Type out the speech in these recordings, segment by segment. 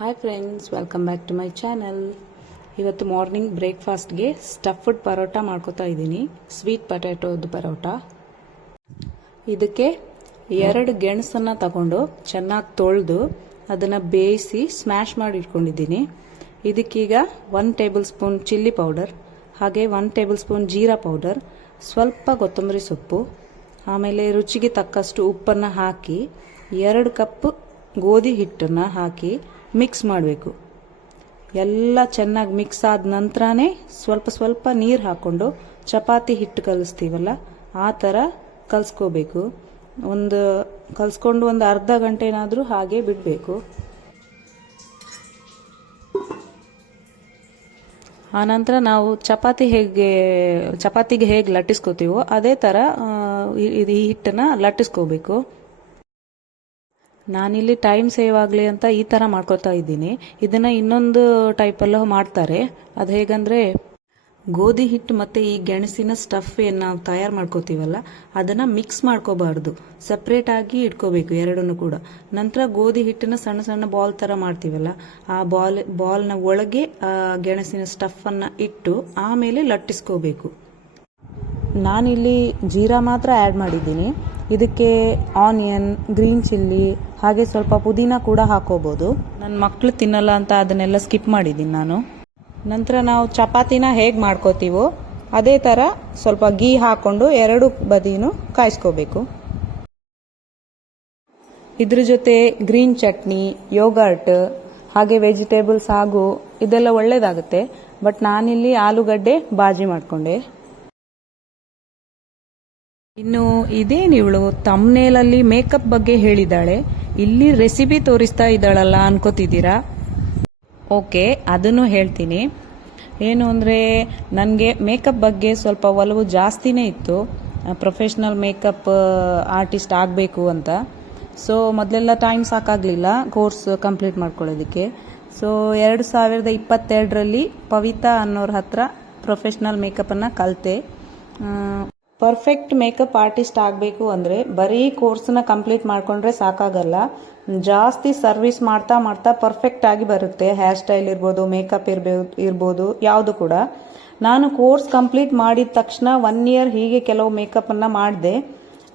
Hi friends, welcome back to my channel. ಇವತ್ತು morning ಬ್ರೇಕ್ಫಾಸ್ಟ್ಗೆ stuffed paratha ಮಾಡ್ಕೋತಾ ಇದ್ದೀನಿ. ಸ್ವೀಟ್ ಪೊಟ್ಯಾಟೋದು ಪರೋಟ. ಇದಕ್ಕೆ 2 ಗೆಣಸನ್ನು ತಗೊಂಡು ಚೆನ್ನಾಗಿ ತೊಳೆದು ಅದನ್ನು ಬೇಯಿಸಿ ಸ್ಮ್ಯಾಶ್ ಮಾಡಿ ಇಟ್ಕೊಂಡಿದ್ದೀನಿ. ಇದಕ್ಕೀಗ 1 ಟೇಬಲ್ ಸ್ಪೂನ್ ಚಿಲ್ಲಿ ಪೌಡರ್, ಹಾಗೆ 1 ಟೇಬಲ್ ಸ್ಪೂನ್ ಜೀರಾ ಪೌಡರ್, ಸ್ವಲ್ಪ ಕೊತ್ತಂಬರಿ ಸೊಪ್ಪು, ಆಮೇಲೆ ರುಚಿಗೆ ತಕ್ಕಷ್ಟು ಉಪ್ಪನ್ನು ಹಾಕಿ 2 ಕಪ್ ಗೋಧಿ ಹಿಟ್ಟನ್ನು ಹಾಕಿ ಮಿಕ್ಸ್ ಮಾಡಬೇಕು. ಎಲ್ಲ ಚೆನ್ನಾಗಿ ಮಿಕ್ಸ್ ಆದ ನಂತರನೇ ಸ್ವಲ್ಪ ನೀರು ಹಾಕ್ಕೊಂಡು ಚಪಾತಿ ಹಿಟ್ಟು ಕಲಿಸ್ತೀವಲ್ಲ ಆ ಥರ ಕಲಿಸ್ಕೋಬೇಕು. ಕಲಿಸ್ಕೊಂಡು ಒಂದು ಅರ್ಧ ಗಂಟೆನಾದರೂ ಹಾಗೆ ಬಿಡಬೇಕು. ಆನಂತರ ನಾವು ಚಪಾತಿಗೆ ಹೇಗೆ ಲಟ್ಟಿಸ್ಕೋತೀವೋ ಅದೇ ಥರ ಈ ಹಿಟ್ಟನ್ನು ಲಟ್ಟಿಸ್ಕೋಬೇಕು. ನಾನಿಲ್ಲಿ ಟೈಮ್ ಸೇವ್ ಆಗಲಿ ಅಂತ ಈ ಥರ ಮಾಡ್ಕೊತಾ ಇದ್ದೀನಿ. ಇದನ್ನು ಇನ್ನೊಂದು ಟೈಪಲ್ಲೂ ಮಾಡ್ತಾರೆ. ಅದು ಹೇಗಂದರೆ, ಗೋಧಿ ಹಿಟ್ಟು ಮತ್ತು ಈ ಗೆಣಸಿನ ಸ್ಟಫ್ ಏನು ನಾವು ತಯಾರು ಮಾಡ್ಕೋತೀವಲ್ಲ ಅದನ್ನು ಮಿಕ್ಸ್ ಮಾಡ್ಕೋಬಾರ್ದು, ಸಪ್ರೇಟಾಗಿ ಇಟ್ಕೋಬೇಕು ಎರಡನ್ನೂ ಕೂಡ. ನಂತರ ಗೋಧಿ ಹಿಟ್ಟನ್ನು ಸಣ್ಣ ಸಣ್ಣ ಬಾಲ್ ಥರ ಮಾಡ್ತೀವಲ್ಲ ಆ ಬಾಲ್ನ ಒಳಗೆ ಗೆಣಸಿನ ಸ್ಟಫನ್ನು ಇಟ್ಟು ಆಮೇಲೆ ಲಟ್ಟಿಸ್ಕೋಬೇಕು. ನಾನಿಲ್ಲಿ ಜೀರಾ ಮಾತ್ರ ಆ್ಯಡ್ ಮಾಡಿದ್ದೀನಿ. ಇದಕ್ಕೆ ಆನಿಯನ್, ಗ್ರೀನ್ ಚಿಲ್ಲಿ, ಹಾಗೆ ಸ್ವಲ್ಪ ಪುದೀನ ಕೂಡ ಹಾಕೋಬೋದು. ನನ್ನ ಮಕ್ಕಳು ತಿನ್ನಲ್ಲ ಅಂತ ಅದನ್ನೆಲ್ಲ ಸ್ಕಿಪ್ ಮಾಡಿದ್ದೀನಿ ನಾನು. ನಂತರ ನಾವು ಚಪಾತಿನ ಹೇಗೆ ಮಾಡ್ಕೋತೀವೋ ಅದೇ ಥರ ಸ್ವಲ್ಪ ಗೀ ಹಾಕ್ಕೊಂಡು 2 ಬದಿನೂ ಕಾಯಿಸ್ಕೋಬೇಕು. ಇದ್ರ ಜೊತೆ ಗ್ರೀನ್ ಚಟ್ನಿ, ಯೋಗರ್ಟ್, ಹಾಗೆ ವೆಜಿಟೇಬಲ್ಸ್ ಹಾಗೂ ಇದೆಲ್ಲ ಒಳ್ಳೆಯದಾಗುತ್ತೆ. ಬಟ್ ನಾನಿಲ್ಲಿ ಆಲೂಗಡ್ಡೆ ಬಾಜಿ ಮಾಡಿಕೊಂಡೆ. ಇನ್ನು ಇದೇನಿವಳು ತಮ್ನೇಲಲ್ಲಿ ಮೇಕಪ್ ಬಗ್ಗೆ ಹೇಳಿದ್ದಾಳೆ, ಇಲ್ಲಿ ರೆಸಿಪಿ ತೋರಿಸ್ತಾ ಇದ್ದಾಳಲ್ಲ ಅನ್ಕೋತಿದ್ದೀರಾ? ಓಕೆ, ಅದನ್ನು ಹೇಳ್ತೀನಿ. ಏನು ಅಂದರೆ, ನನಗೆ ಮೇಕಪ್ ಬಗ್ಗೆ ಸ್ವಲ್ಪ ಒಲವು ಜಾಸ್ತಿನೇ ಇತ್ತು. ಪ್ರೊಫೆಷ್ನಲ್ ಮೇಕಪ್ ಆರ್ಟಿಸ್ಟ್ ಆಗಬೇಕು ಅಂತ. ಸೊ ಮೊದಲೆಲ್ಲ ಟೈಮ್ ಸಾಕಾಗಲಿಲ್ಲ ಕೋರ್ಸ್ ಕಂಪ್ಲೀಟ್ ಮಾಡ್ಕೊಳ್ಳೋದಕ್ಕೆ. ಸೊ 2022ರಲ್ಲಿ ಪವಿತಾ ಅನ್ನೋರ ಹತ್ರ ಪ್ರೊಫೆಷ್ನಲ್ ಮೇಕಪ್ಪನ್ನು ಕಲಿತೆ. ಪರ್ಫೆಕ್ಟ್ ಮೇಕಪ್ ಆರ್ಟಿಸ್ಟ್ ಆಗಬೇಕು ಅಂದರೆ ಬರೀ ಕೋರ್ಸನ್ನ ಕಂಪ್ಲೀಟ್ ಮಾಡಿಕೊಂಡ್ರೆ ಸಾಕಾಗಲ್ಲ. ಜಾಸ್ತಿ ಸರ್ವಿಸ್ ಮಾಡ್ತಾ ಮಾಡ್ತಾ ಪರ್ಫೆಕ್ಟ್ ಆಗಿ ಬರುತ್ತೆ. ಹೇರ್ ಸ್ಟೈಲ್ ಇರ್ಬೋದು, ಮೇಕಪ್ ಇರ್ಬೋದು, ಯಾವುದು ಕೂಡ. ನಾನು ಕೋರ್ಸ್ ಕಂಪ್ಲೀಟ್ ಮಾಡಿದ ತಕ್ಷಣ 1 ಇಯರ್ ಹೀಗೆ ಕೆಲವು ಮೇಕಪ್ಪನ್ನು ಮಾಡಿದೆ.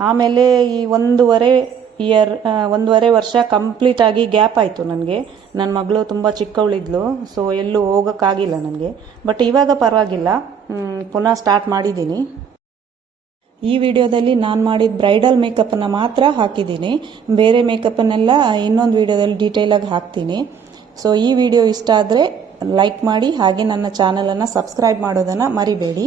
ಆಮೇಲೆ ಈ 1.5 ವರ್ಷ ಕಂಪ್ಲೀಟ್ ಆಗಿ ಗ್ಯಾಪ್ ಆಯಿತು ನನಗೆ. ನನ್ನ ಮಗಳು ತುಂಬ ಚಿಕ್ಕವಳಿದ್ಲು, ಸೊ ಎಲ್ಲೂ ಹೋಗೋಕ್ಕಾಗಿಲ್ಲ ನನಗೆ. ಬಟ್ ಇವಾಗ ಪರವಾಗಿಲ್ಲ, ಪುನಃ ಸ್ಟಾರ್ಟ್ ಮಾಡಿದ್ದೀನಿ. ಈ ವಿಡಿಯೋದಲ್ಲಿ ನಾನು ಮಾಡಿದ ಬ್ರೈಡಲ್ ಮೇಕಪ್ಪನ್ನು ಮಾತ್ರ ಹಾಕಿದ್ದೀನಿ. ಬೇರೆ ಮೇಕಪ್ಪನ್ನೆಲ್ಲ ಇನ್ನೊಂದು ವಿಡಿಯೋದಲ್ಲಿ ಡೀಟೇಲಾಗಿ ಹಾಕ್ತೀನಿ. ಸೊ ಈ ವಿಡಿಯೋ ಇಷ್ಟ ಆದರೆ ಲೈಕ್ ಮಾಡಿ, ಹಾಗೆ ನನ್ನ ಚಾನಲನ್ನು ಸಬ್ಸ್ಕ್ರೈಬ್ ಮಾಡೋದನ್ನು ಮರಿಬೇಡಿ.